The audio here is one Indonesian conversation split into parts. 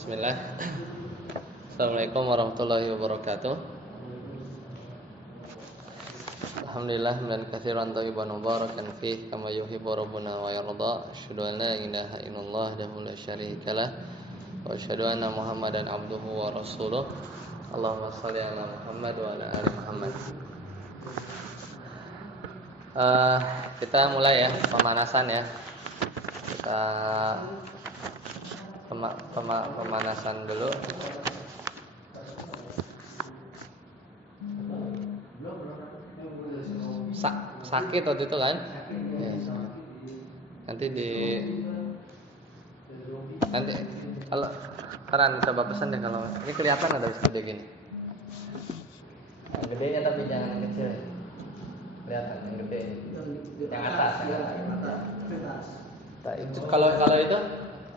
Bismillah. Assalamualaikum warahmatullahi wabarakatuh. Alhamdulillah man katsiran thayyiban mubarakan fih kama yuhibbu rabbuna wa yarda. Asyhadu an la ilaha illallah wahdahu la syarikalah wa asyhadu anna Muhammadan abduhu wa rasuluh. Allahumma shalli ala Muhammad wa ala ali Muhammad. Kita mulai ya pemanasan ya. Kita pemanasan dulu. Sakit waktu itu kan? Yes. Nanti kalau Karan coba pesan deh kalau ini kelihatan ada gede gini. Yang gedenya tapi jangan yang kecil. Kelihatan yang gede ini. Yang atas. Nah, itu kalau itu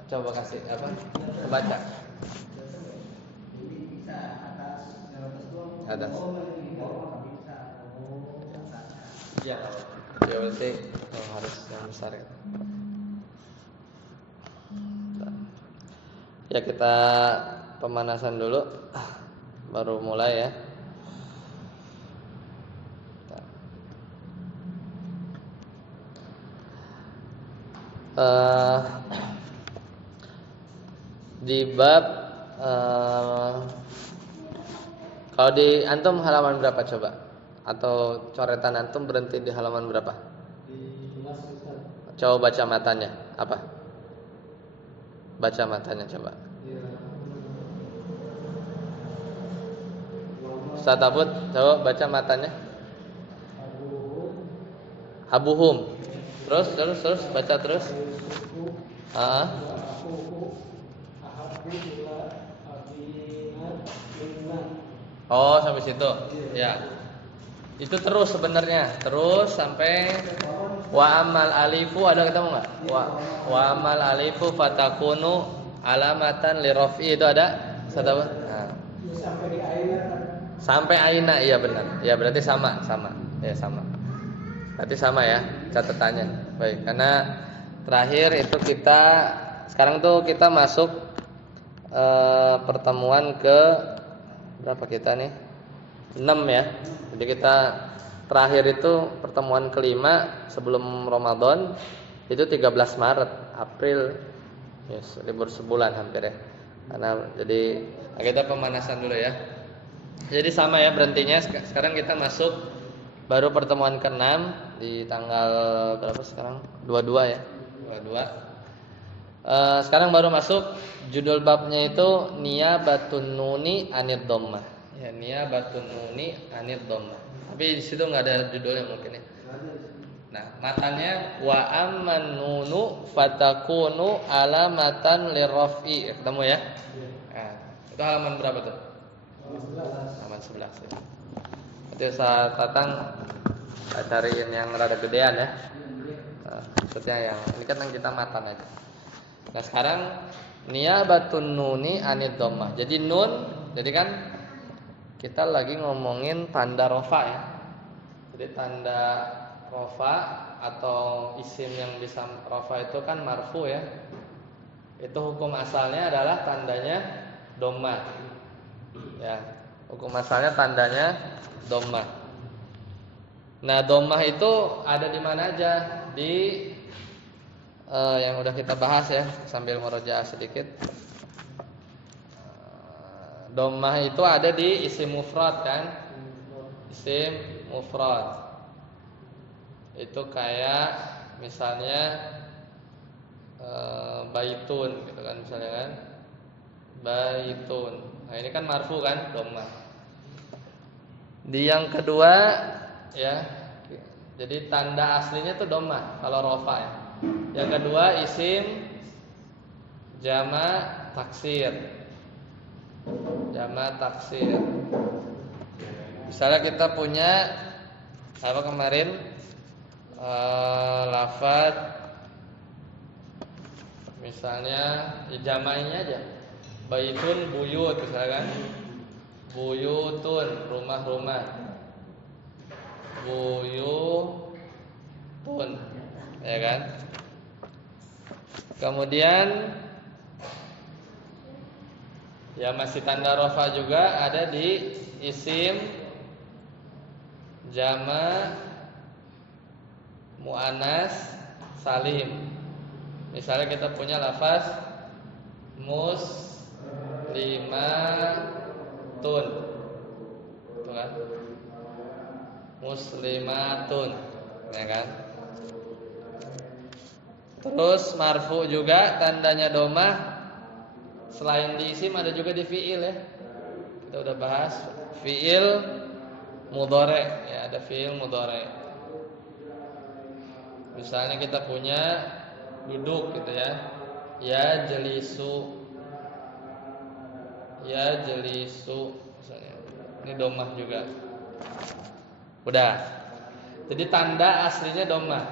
coba kasih apa? Baca. Atas. Ya, berarti harus yang besar ya. Ya kita pemanasan dulu, baru mulai ya. Di bab kalau di antum halaman berapa coba? Atau coretan antum berhenti di halaman berapa? Coba baca matanya. Apa? Baca matanya coba. Ustaz Abud, coba baca matanya. Habuhum. Terus baca terus. Oh, sampai situ. Ya. Itu terus sebenarnya, terus sampai wa amal alifu, ada ketemu enggak? Wa amal alifu fatakunu alamatan li raf'i, itu ada? Nah. Sampai aina, iya benar. Ya berarti sama. Ya sama. Berarti sama ya catatannya. Baik, karena terakhir itu sekarang tuh kita masuk pertemuan ke berapa kita nih? 6 ya. Jadi kita terakhir itu pertemuan kelima sebelum Ramadan itu 13 Maret, April. Yes, libur sebulan hampir ya. Karena jadi kita pemanasan dulu ya. Jadi sama ya berhentinya. Sekarang kita masuk baru pertemuan ke-6 di tanggal berapa sekarang? 22 ya. 22. Sekarang baru masuk judul babnya itu niyabatun nuni anid dhammah. Ya, niyabatun nuni anid dhammah. Tapi di situ enggak ada judulnya mungkin ya. Nah, matanya wa amman nunu fatakunu alamatan liraf'i. Ketemu ya? Nah, itu halaman berapa tuh? Halaman 11 ya. Itu saya Tatang cariin yang rada gedean ya. Maksudnya yang ini kan yang kita matan aja. Nah, sekarang niyabatun nuni anid dhammah. Jadi nun, jadi kan kita lagi ngomongin tanda rofa ya. Jadi tanda rofa atau isim yang bisa rofa itu kan marfu ya. Itu hukum asalnya adalah tandanya dhammah. Ya, hukum asalnya tandanya dhammah. Nah, dhammah itu ada di mana aja? Di yang udah kita bahas ya, sambil murojaah sedikit. Dhammah itu ada di isim mufrad kan? Isim mufrad. Itu kayak misalnya baitun gitu kan misalnya kan. Baitun. Nah, ini kan marfu kan, dhammah. Di yang kedua ya. Jadi tanda aslinya itu dhammah kalau rafa ya. Yang kedua isim jama' taksir. Jama' taksir. Misalnya kita punya apa kemarin lafaz misalnya jama'nya aja. Baitun buyut misalkan. Buyutun rumah-rumah. Buyutun ya kan? Kemudian Ya masih tanda rofa juga ada di isim jama muannas salim. Misalnya kita punya lafaz muslimatun, itu kan? Muslimatun, ya kan? Terus marfu juga tandanya domah. Selain di isim ada juga di fiil ya. Kita udah bahas fiil mudhari, ya ada fiil mudhari. Misalnya kita punya duduk gitu ya. Ya jelisu. Ya jelisu misalnya. Ini domah juga. Udah. Jadi tanda aslinya domah.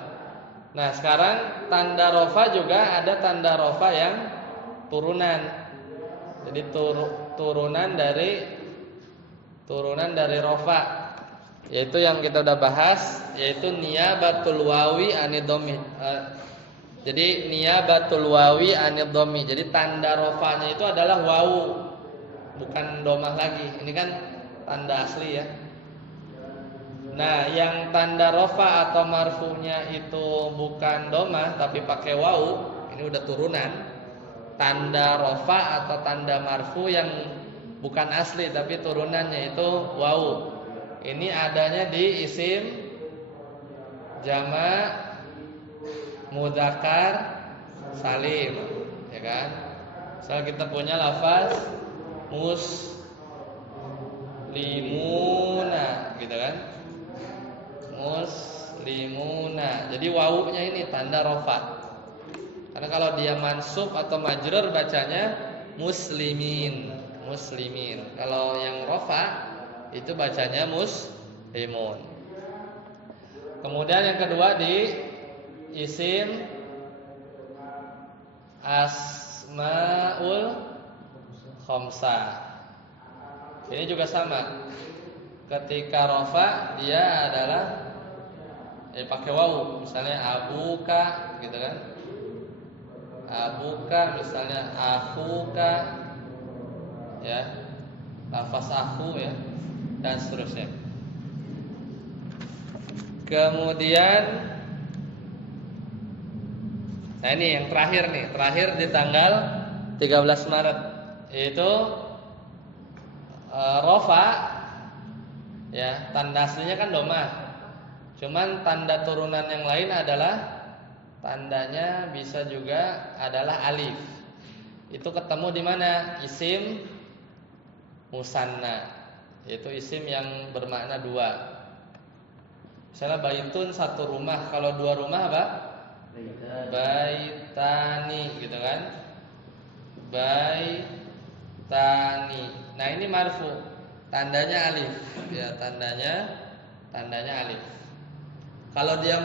Nah, sekarang tanda rofa juga ada tanda rofa yang turunan. Jadi turunan dari rofa, yaitu yang kita udah bahas, yaitu niyabatul wawi anid dhammi. Jadi niyabatul wawi anid dhammi. Jadi tanda rofanya itu adalah wawu, bukan domah lagi. Ini kan tanda asli ya. Nah, yang tanda rofa atau marfunya itu bukan domah tapi pakai wawu, ini udah turunan. Tanda rofa atau tanda marfu yang bukan asli tapi turunannya itu wawu. Ini adanya di isim jama mudzakkar salim, ya kan? Misal kita punya lafaz muslimuna, gitu kan? Muslimuna. Jadi wawunya ini tanda rofa. Karena kalau dia mansub atau majrur bacanya muslimin. Kalau yang rofa itu bacanya muslimun. Kemudian yang kedua di isim asmaul khamsah. Ini juga sama. Ketika rofa dia adalah pakai wawu. Misalnya abuka, gitu kan? Abuka, misalnya akhuka, ya, lafaz aku ya, dan seterusnya. Kemudian, nah ini yang terakhir nih, terakhir di tanggal 13 Maret, yaitu rofa, ya, tanda aslinya kan domah, cuman tanda turunan yang lain adalah tandanya bisa juga adalah alif. Itu ketemu di mana? Isim musanna, yaitu isim yang bermakna dua. Misalnya baitun satu rumah, kalau dua rumah apa? Baitani, gitu kan? Baitani. Nah ini marfu, tandanya alif, ya tandanya alif. Kalau dia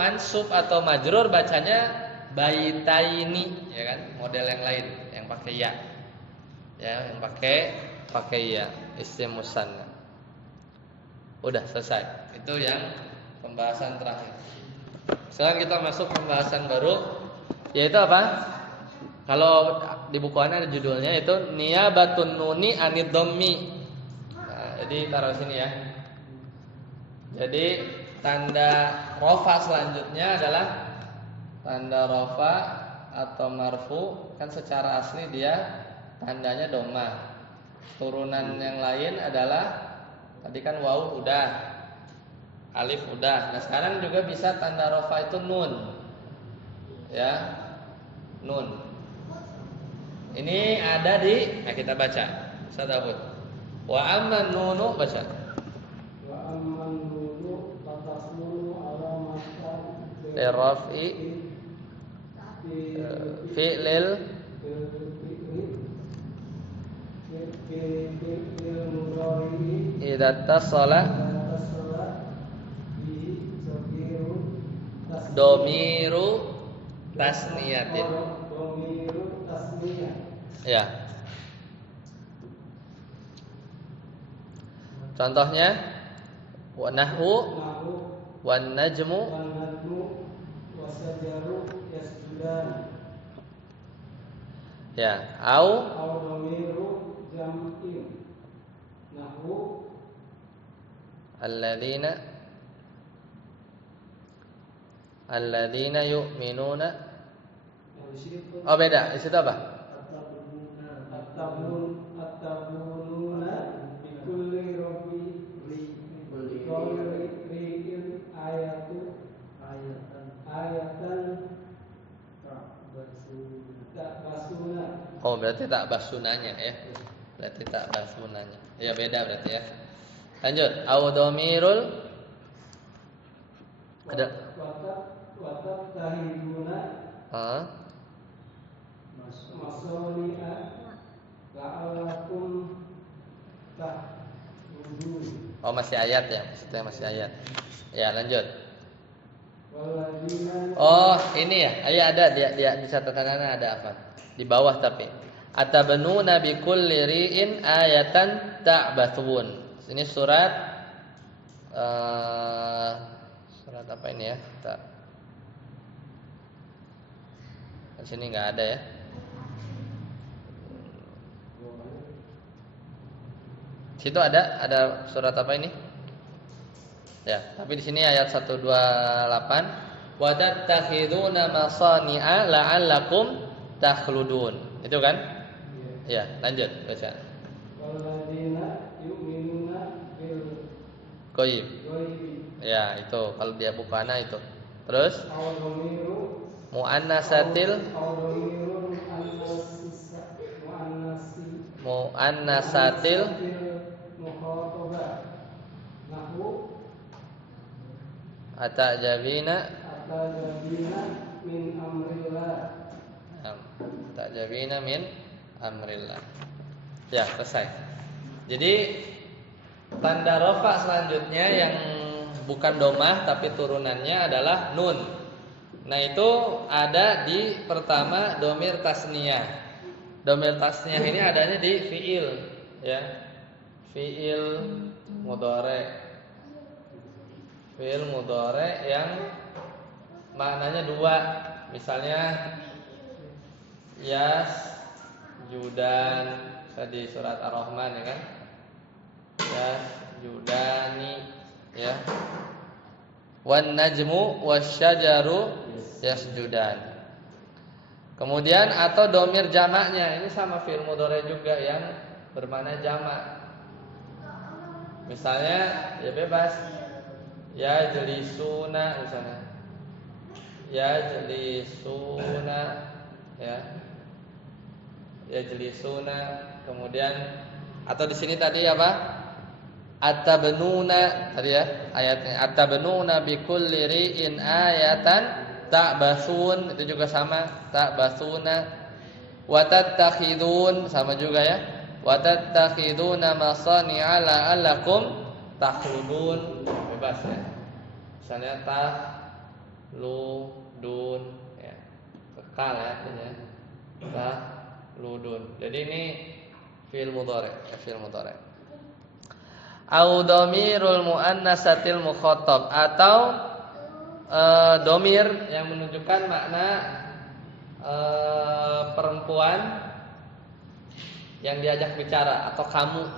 mansub atau majrur bacanya baitaini, ya kan? Model yang lain yang pakai ya. Ya, yang pakai ya isim musanna. Udah selesai. Itu yang pembahasan terakhir. Sekarang kita masuk pembahasan baru, yaitu apa? Kalau di buku Anda ada judulnya itu niyabatun nuni anid dhammi. Nah, jadi taruh sini ya. Jadi tanda rofa selanjutnya adalah tanda rofa atau marfu, kan secara asli dia tandanya domah. Turunan yang lain adalah tadi kan wawu udah, alif udah. Nah sekarang juga bisa tanda rofa itu nun, ya, nun. Ini ada di, nah kita baca. Ustaz Abud. Wa amman nunu, baca. Liraf'i fi'lil idza tasala domiru tasniyatin. Ya. Contohnya wa nahwu wan najmu ya, au alladzina yu'minuna. Oh beda, di situ apa? At-tabununa bikulli rabbi ri'in ayatan basuna. Oh berarti tak basunanya ya. Berarti tak basunanya. Ya beda berarti ya. Lanjut, audomirul ada watat tahiduna masoni'a la'alakum tahdudun. Oh masih ayat ya, maksudnya masih ayat. Ya lanjut. Oh ini ya, ayo ada dia di catatan ana ada apa? Di bawah tapi atabanuna bikulli ri'in ayatan ta'bathun. Ini surat surat apa ini ya? Di sini nggak ada ya. Situ ada surat apa ini? Ya, tapi di sini ayat 128 wa tattakhiduna masani'a la'allakum takhludun. Itu kan? Ya, lanjut baca. Walladzina yu'minuna bil Ghaib. ghaibi. Ya, itu kalau dia bukana itu. Terus Al-dhamiru muannasatil muannasatil mukhatabah nahu atajabina min amrillah. Atajabina min amrillah. Ya, selesai. Jadi tanda rofa selanjutnya yang bukan domah tapi turunannya adalah nun. Nah itu ada di pertama domir tasniyah. Domir tasniyah ini adanya di fiil, ya, fiil mudhari, fiil mudhari yang maknanya dua, misalnya yas judan di surat Ar-Rahman ya kan, yas judani, ya, wan najmu wasyajaru yasjudan. Kemudian atau domir jamaknya ini sama fi'il mudhari juga yang bermakna jamak. Misalnya ya bebas, ya jelisuna misalnya, ya jelisuna, ya jelisuna. Kemudian atau di sini tadi apa? Atabenuna tadi ya ayatnya, atabenuna bikulli ri'in ayatan ta'basun, itu juga sama, ta'basuna. Wa tattakhidun sama juga ya, wa tattakhiduna masani'a la'allakum takhludun, bebas ya. Misalnya takhludun ya, kekal ya artinya takhludun. Jadi ini fi'il mudhari, fi'il mudhari. Au dhamirul muannasatil mukhatab, atau domir yang menunjukkan makna perempuan yang diajak bicara, atau kamu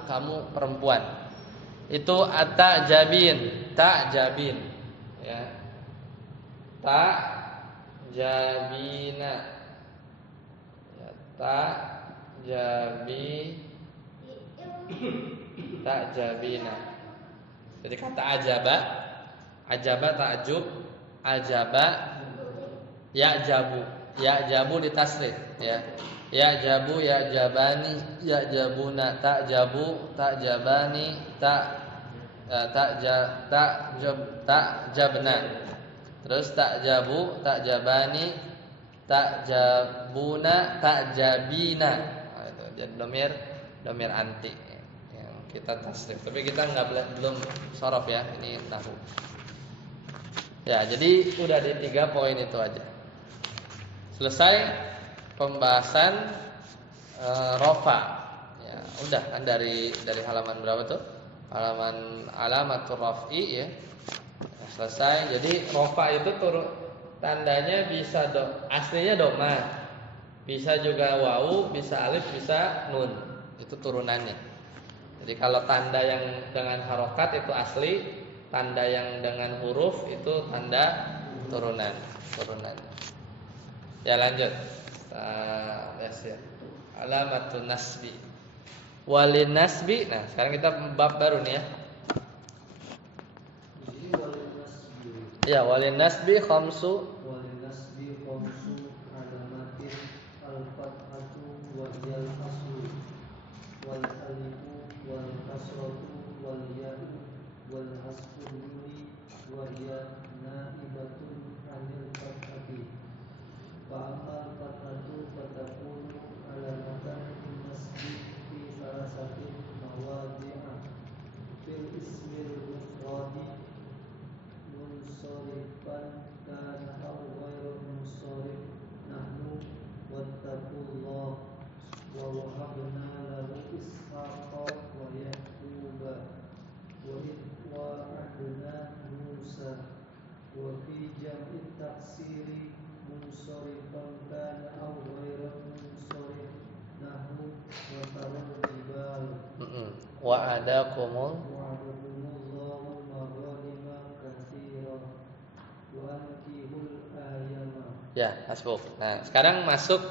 perempuan. Itu atajabin, ta'jabin, ya, ta'jabina, ya, ta'jabina. Jadi kata ajaba ta'jub, ajaba ya'jabu ditasrif ya, ya'jabu ya'jabani ya'jabuna, ta'jabu ta'jabani ta'jabna, terus ta'jabu ta'jabani ta'jabuna ta'jabina. Nah, itu jadi domir anti yang kita tasrif, tapi kita belum sorof ya, ini nahwu. Ya, jadi udah di 3 poin itu aja. Selesai pembahasan rofa. Ya, udah kan dari halaman berapa tuh? Halaman alamatur raf'i ya. Nah, selesai. Jadi rofa itu tandanya bisa aslinya domah. Bisa juga wawu, bisa alif, bisa nun. Itu turunannya. Jadi kalau tanda yang dengan harokat itu asli, tanda yang dengan huruf itu tanda turunan. Ya lanjut. Ya. Alamatun nasbi. Walin nasbi. Nah, sekarang kita bab baru nih ya. Jadi walin nasbi. Ya, walin nasbi khamsu. Walin nasbi khamsu alamatin al-fathatu wal aslu wal alifu wal kasratu wal ya'u wal hasbun nuni wa hiya naibatun anil fathati. Fa amal fathatu fatakunu alamatan nasbi fi salasatin mawadi'a fil ismil mufradi munsharifan kana aw ghairu munsharif nahnu wattaqullah wa wahabna lahu ishaqa wa yaquba wa ahna Musa wa fi jam'i taksiri munsharifan kana aw ghairu munsharif nahnu wa tarul jibal Wa adakumul. wa'adakumullahu maghanima katsira wa ankihul ayama. Ya, hasbuk. Nah, sekarang masuk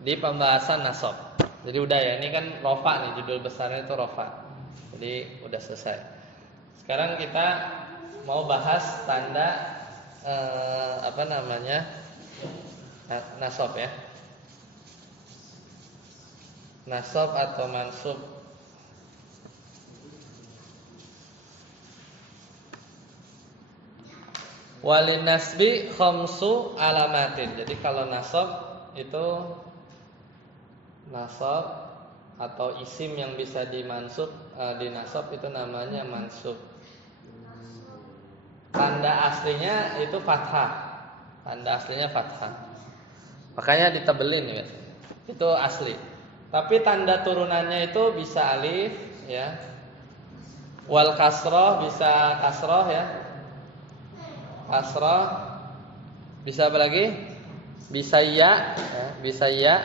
di pembahasan nasab. Jadi udah ya, ini kan rofa nih, judul besarnya itu rofa. Jadi udah selesai. Sekarang kita mau bahas tanda nasab ya. Nasab atau mansub. Walin nasbi khamsu alamatin. Jadi kalau nasab itu nasab atau isim yang bisa dimansub dinasab itu namanya mansub. Tanda aslinya itu fathah. Makanya ditebelin ya. Itu asli. Tapi tanda turunannya itu bisa alif ya. Wal kasroh bisa kasroh ya. Kasroh bisa apa lagi? Bisa ya, bisa ya.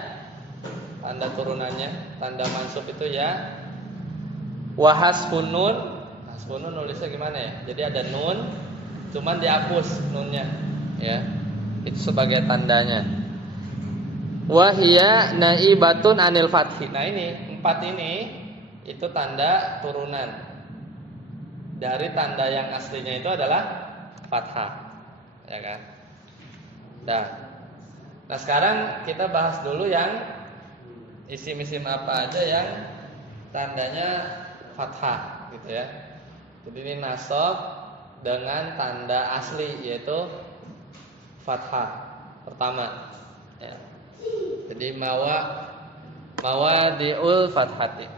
Tanda turunannya, tanda mansub itu ya. Wahasbun nun. Hasbun nun nulisnya gimana ya? Jadi ada nun, cuman dihapus nunnya, ya. Itu sebagai tandanya. Wahia naibatun anil fathi. Nah ini 4 ini itu tanda turunan dari tanda yang aslinya itu adalah fathah, ya kan? Nah sekarang kita bahas dulu yang isim-isim apa aja yang tandanya fathah, gitu ya. Jadi ini nasab dengan tanda asli yaitu fathah pertama. Ya. Jadi mawadi'ul fathati.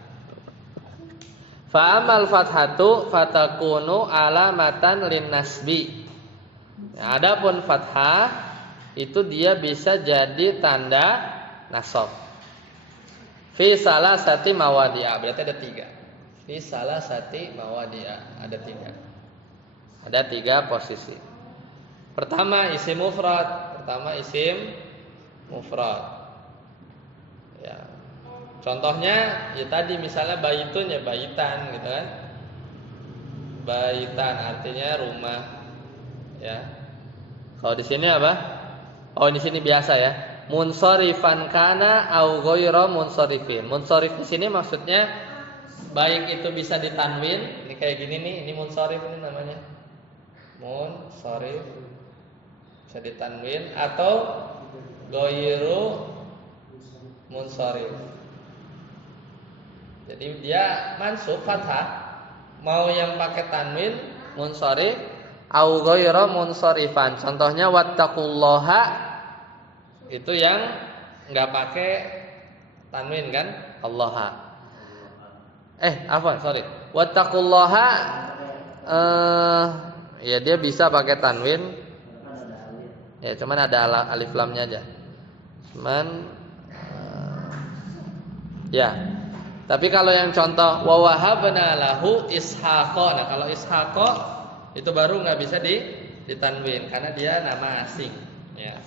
Fa'amal fathatu fatakunu alamatan lin nasbi. Nah, adapun fathah itu dia bisa jadi tanda nasab. Fi salasati mawadi'a, berarti ada 3. Fi salasati mawadi'a, ada 3. Ada 3 posisi. Pertama isim mufrad. Ya. Contohnya ya tadi misalnya baitun ya baitan gitu kan. Baitan artinya rumah. Ya. Kalau di sini apa? Oh, di sini biasa ya. Munsharifan kana au ghairu munsharifin. Munsharif di sini maksudnya baik itu bisa ditanwin, ini kayak gini nih, ini munsharif ini namanya. Munsharif bisa ditanwin atau ghairu munsharif. Jadi dia mansub fathah, mau yang pakai tanwin munsharif au ghairu munsharifan. Contohnya wattaqullaha itu yang enggak pakai tanwin kan? Allaha. Wattaqullaha ya dia bisa pakai tanwin. Ya, cuman ada alif lamnya aja. Ya. Tapi kalau yang contoh wa wahabna lahu ishaqa. Nah, kalau ishaqa itu baru enggak bisa ditanwin karena dia nama asing, ya.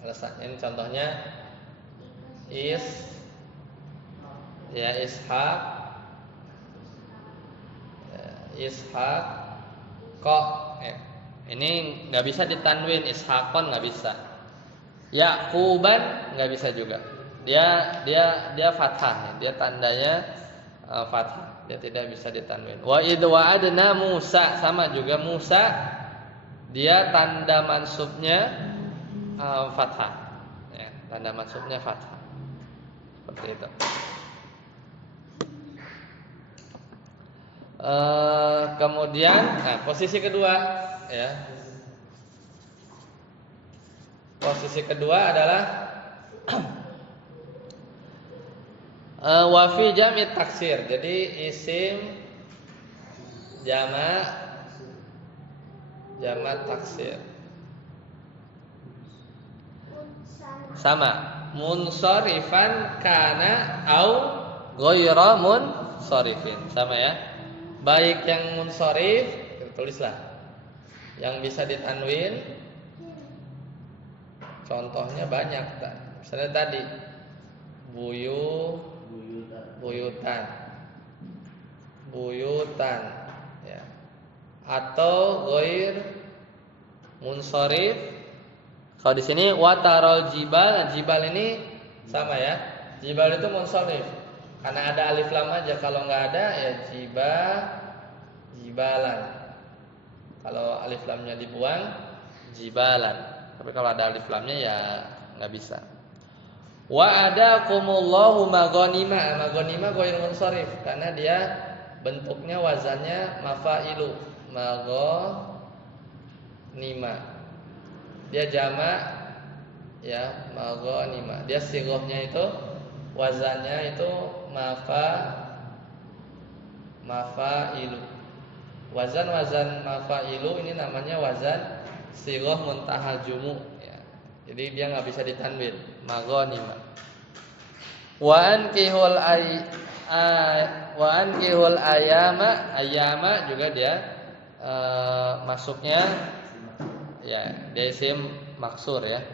Alasannya ini contohnya ishaq ishaq kok ya. Ini nggak bisa ditanwin, ishaqon nggak bisa. Yaquban nggak bisa juga. Dia fathah, dia tandanya fathah. Dia tidak bisa ditanwin. Wa idh wa'adna Musa, sama juga Musa, dia tanda mansubnya fathah. Ya, tanda mansubnya fathah. Seperti itu. Kemudian, posisi kedua, ya. Posisi kedua adalah wa fi jam'i taksir. Jadi isim jamak taksir. Sama, munsharifan kana au ghairu munsharifin. Sama ya. Baik yang munsharif, tulislah. Yang bisa ditanwin, contohnya banyak. Misalnya tadi buyutan ya. Atau ghair munsharif. Kalau di sini watarol jibal, jibal ini sama ya. Jibal itu munsharif karena ada alif lam aja. Kalau nggak ada ya jibalan. Kalau alif lamnya dibuang, jibalan. Tapi kalau ada alif lamnya ya nggak bisa. Wa adakumullahu maghanima. Maghanima ghair munsharif karena dia bentuknya wazannya mafailu. Maghanima. Dia jamak ya, maghanima. Dia sighahnya itu wazannya itu mafailu. Wazan mafailu ini namanya wazan sighah muntahal jumu ya. Jadi dia nggak bisa ditanwin. Maghanima. Wa ankihul ayama juga dia masuknya ya, dia isim maksur ya.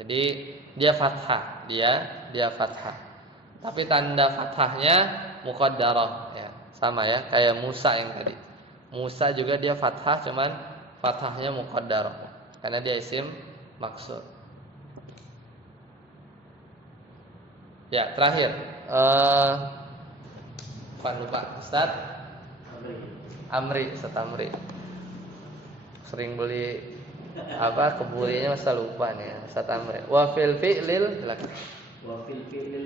Jadi dia fathah, dia fathah. Tapi tanda fathahnya muqaddarah ya. Sama ya, kayak Musa yang tadi. Musa juga dia fathah, cuman fathahnya muqaddarah karena dia isim maksur. Ya, terakhir. Lupa, Ustaz Amri. Sering beli keburinya masa lupa nih, Ustaz Amri. Wa fil fi'lil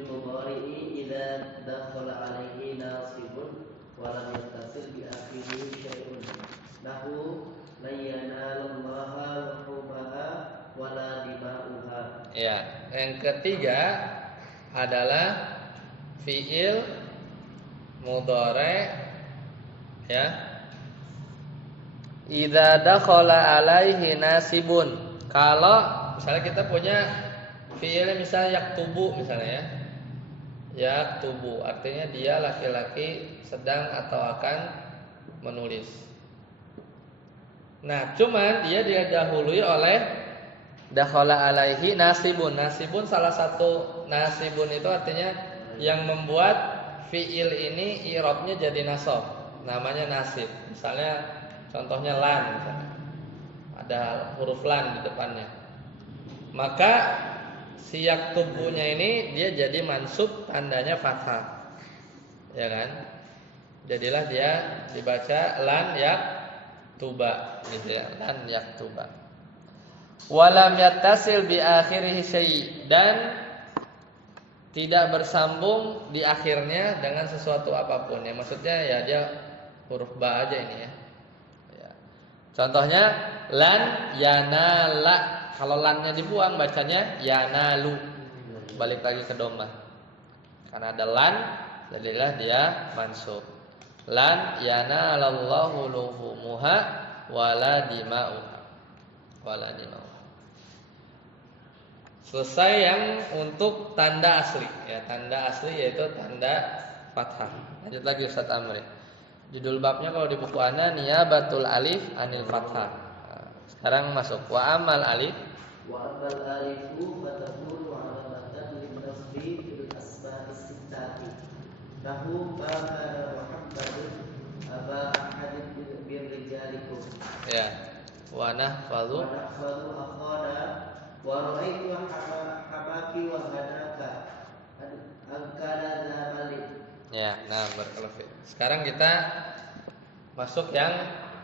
mudhari'i idza dakhala 'alaihi nasibun wa lam yattasil bi akhirihi syai'un. Nahu la yanalallaha luhumaha wa la dima'uha. Ya, yang ketiga adalah fi'il mudhari' ya. Idza dakhala 'alaihi nasibun. Kalau misalnya kita punya fi'il misalnya yaktubu misalnya ya. Yaktubu artinya dia laki-laki sedang atau akan menulis. Nah, cuman dia didahului oleh dakhala 'alaihi nasibun. Nasibun salah satu nasibun itu artinya yang membuat fi'il ini i'rabnya jadi nasab. Namanya nasib. Misalnya contohnya lan misalnya. Ada huruf lan di depannya. Maka si yaktubunya ini dia jadi mansub, tandanya fathah. Ya kan? Jadilah dia dibaca lan yaktuba gitu ya. Lan yaktuba. Walam yattasil bi akhirihi syai', dan tidak bersambung di akhirnya dengan sesuatu apapun. Ya maksudnya ya dia huruf ba aja ini ya. Ya. Contohnya lan yanala. Kalau lannya dibuang bacanya yanalu. Balik lagi ke dhammah. Karena ada lan, jadilah dia mansub. Lan yanalallahu luhumuha wala dima'uha. Wala dima'uha. Selesai yang untuk tanda asli ya, tanda asli yaitu tanda fathah. Lanjut lagi Ustaz Amri. Judul babnya kalau di buku Ana niyabatul alif anil fathah. Sekarang masuk wa amal alif. Wa amal alifu fatakunu alamatan linnasbi fil asma'is sittati. Nahu ma kana Muhammadun aba ahadin min Ya. Wa nahfazu. Wa nahfazu akhana wa ra'aitu hamaki wa hanaka. Angkana zamali. Ya, nah barakallahu fiik. Sekarang kita masuk yang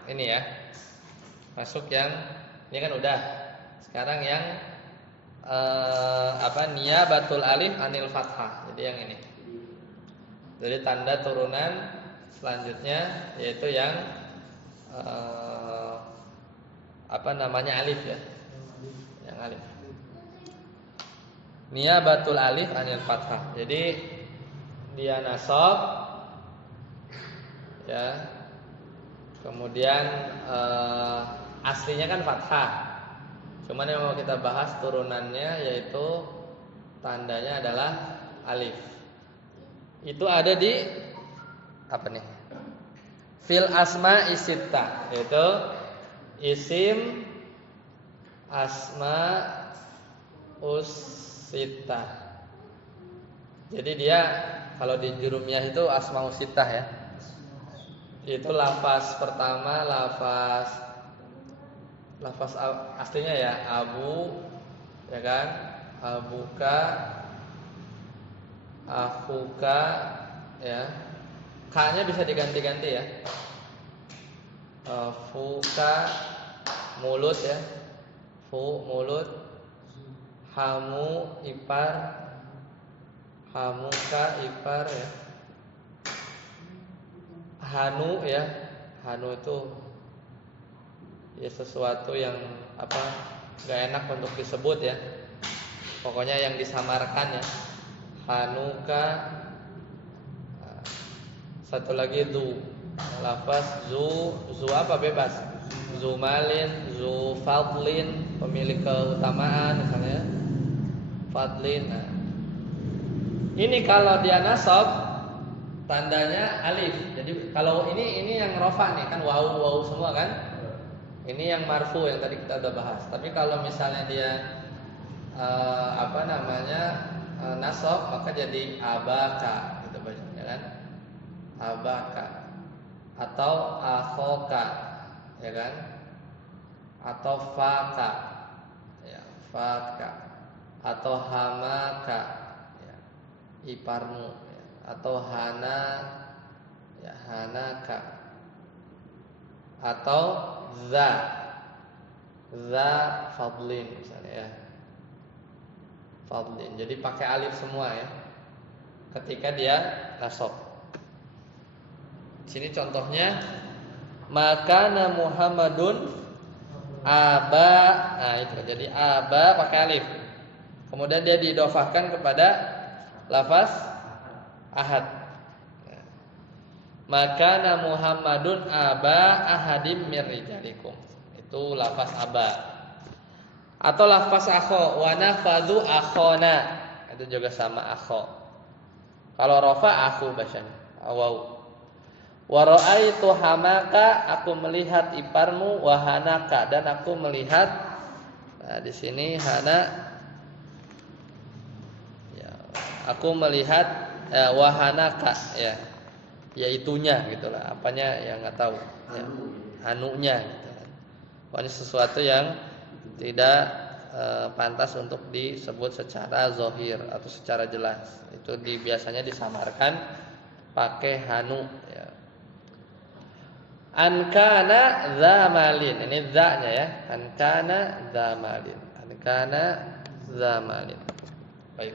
ini ya. Masuk yang ini kan udah. Sekarang yang niyabatul alif anil fathah. Jadi yang ini. Jadi tanda turunan selanjutnya yaitu yang alif ya. Yang alif. Niyabatul alif anil fathah. Jadi dia nasab ya. Kemudian aslinya kan fathah. Cuman yang mau kita bahas turunannya yaitu tandanya adalah alif. Itu ada di apa nih? Fil asma isitta, yaitu isim asma usittah. Jadi dia kalau di jurumiyah itu asma usittah ya. Itu lafaz pertama, lafaz aslinya ya abu, ya kan? Abuka, akhuka, ya. K-nya bisa diganti-ganti ya. Fuka, mulut ya. Fu, mulut. Hamu, ipar. Hamuka, ipar ya. Hanu ya. Hanu itu ya sesuatu yang gak enak untuk disebut ya. Pokoknya yang disamarkan ya. Hanuka. Satu lagi zu. Lafaz zu apa bebas. Zu malin, zu fadlin, pemilik keutamaan misalnya. Fadlin. Nah. Ini kalau dia nasab tandanya alif. Jadi kalau ini yang rofa nih kan wawu semua kan. Ini yang marfu yang tadi kita udah bahas. Tapi kalau misalnya dia nasab maka jadi abaka gitu bacanya kan. Abaka atau akhoka ya kan, atau faka ya, faka atau hamaka ya, iparmu ya. Atau hana ya, hanaka atau za fadlin misalnya ya, fadlin. Jadi pakai alif semua ya ketika dia nasab. Sini contohnya makana Muhammadun aba. Nah itu jadi aba pakai alif. Kemudian dia diidhofahkan kepada lafaz ahad. Makana Muhammadun aba ahadim mir rijalikum. Itu lafaz aba. Atau lafaz akho wa nafadhu akhona. Itu juga sama akho. Kalau rafa aku bacanya. Waw. Wa ra'aitu hamaka, aku melihat iparmu, wa hanaka, dan aku melihat. Nah, di sini hana ya, aku melihat wa hanaka ya. Yaitunya gitulah, apanya yang enggak tahu ya. Hanunya gitu kan. Pokoknya sesuatu yang tidak pantas untuk disebut secara zahir atau secara jelas. Itu biasanya disamarkan pakai hanu ya. Ankana zamalin. Ini za-nya ya. Ankana zamalin. Ankana zamalin. Baik.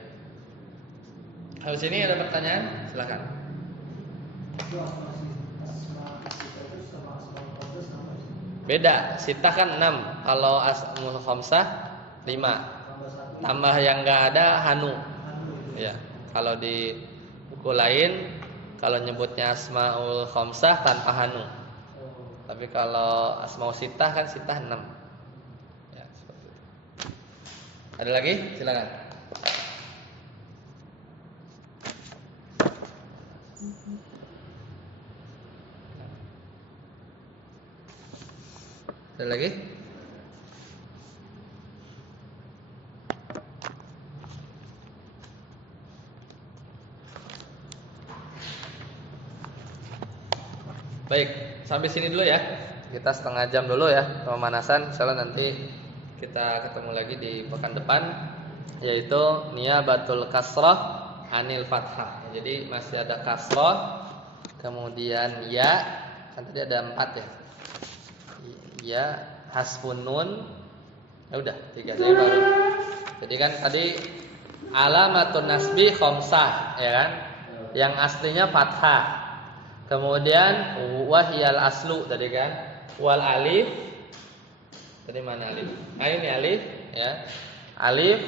Habis ini ada pertanyaan? Silakan. Beda. Sitah kan 6. Kalau asmul khamsah 5. Tambah yang enggak ada hanu. Ya. Kalau di buku lain kalau nyebutnya asmaul khamsah tanpa hanu. Tapi kalau asmaul sitah kan sitah 6. Ya, seperti itu. Ada lagi? Silakan. Ada lagi? Baik, sampai sini dulu ya. Kita setengah jam dulu ya pemanasan. Insyaallah nanti kita ketemu lagi di pekan depan, yaitu niyabatul kasrah anil fathah. Jadi masih ada kasrah, kemudian ya, kan tadi ada 4 ya. Ya, hasfun nun. Ya udah, 3 saya baru. Jadi kan tadi alamatun nasbi khamsah, ya kan? Yang aslinya fathah. Kemudian wahyal aslu tadi kan? Wal alif. Tadi mana alif? Ayo nih alif, ya. Alif.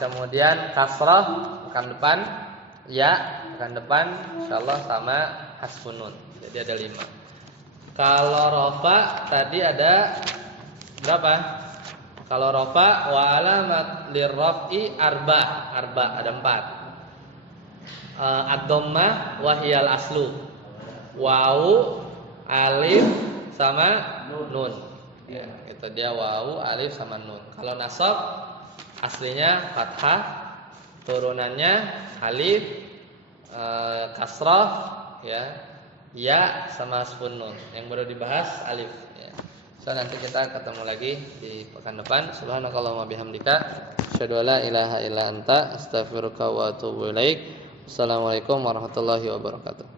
Kemudian kasrah pekan depan, ya pekan depan insyaallah sama hasfun nun. Jadi ada 5. Kalau rofa tadi ada berapa? Kalau rofa wa alamat lirraf'i arba ada 4. Ad-dhammah wa hiyal aslu. Wawu, alif sama nun. Ya, itu dia wawu, alif sama nun. Kalau nasab aslinya fathah, turunannya alif, kasrah, ya sama hasfun nun. Yang baru dibahas alif. Ya. So nanti kita ketemu lagi di pekan depan. Subhanakallahumma bihamdika, asyhadu an la ilaha illa anta, astaghfiruka wa atubu ilaik. Assalamualaikum warahmatullahi wabarakatuh.